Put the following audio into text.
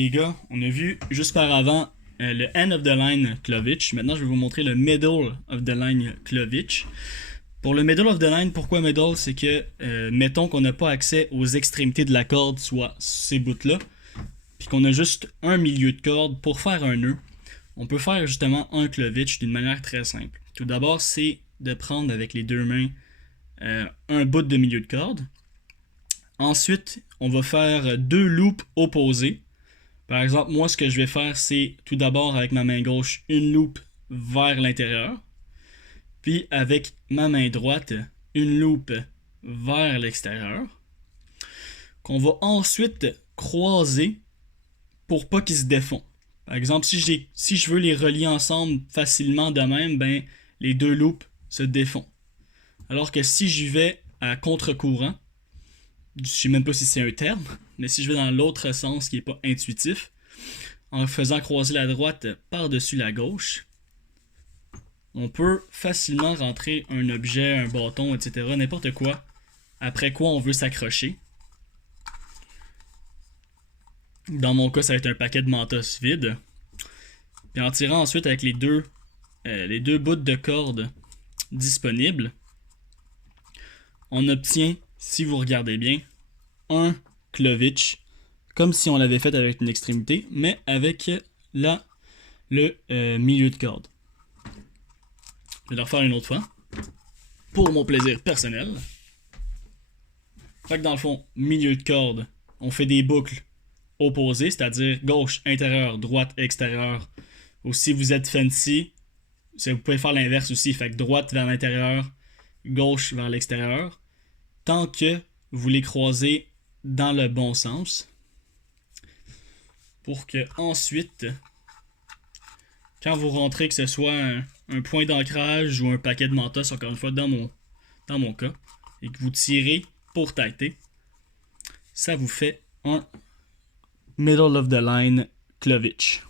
Les gars, on a vu juste par avant le end of the line cleavage. Maintenant, je vais vous montrer le middle of the line cleavage. Pour le middle of the line, pourquoi middle? C'est que, mettons qu'on n'a pas accès aux extrémités de la corde, soit ces bouts-là, puis qu'on a juste un milieu de corde pour faire un nœud. On peut faire justement un cleavage d'une manière très simple. Tout d'abord, c'est de prendre avec les deux mains un bout de milieu de corde. Ensuite, on va faire deux loops opposés. Par exemple, moi, ce que je vais faire, c'est tout d'abord avec ma main gauche, une loupe vers l'intérieur. Puis avec ma main droite, une loupe vers l'extérieur. Qu'on va ensuite croiser pour pas qu'ils se défont. Par exemple, si je veux les relier ensemble facilement de même, ben, les deux loupes se défont. Alors que si j'y vais à contre-courant, je sais même pas si c'est un terme, mais si je vais dans l'autre sens qui n'est pas intuitif, en faisant croiser la droite par-dessus la gauche, on peut facilement rentrer un objet, un bâton, etc., n'importe quoi, après quoi on veut s'accrocher. Dans mon cas, ça va être un paquet de mentos vide. Puis en tirant ensuite avec les deux bouts de corde disponibles, on obtient, si vous regardez bien, un cleavage, comme si on l'avait fait avec une extrémité, mais avec le milieu de corde. Je vais le refaire une autre fois, pour mon plaisir personnel. Fait que dans le fond, milieu de corde, on fait des boucles opposées, c'est-à-dire gauche, intérieur, droite, extérieur. Ou si vous êtes fancy, vous pouvez faire l'inverse aussi, fait que droite vers l'intérieur, gauche vers l'extérieur, tant que vous les croisez dans le bon sens, pour que ensuite, quand vous rentrez, que ce soit un point d'ancrage ou un paquet de mentos, encore une fois dans mon cas, et que vous tirez pour têter, ça vous fait un middle of the line cleavage.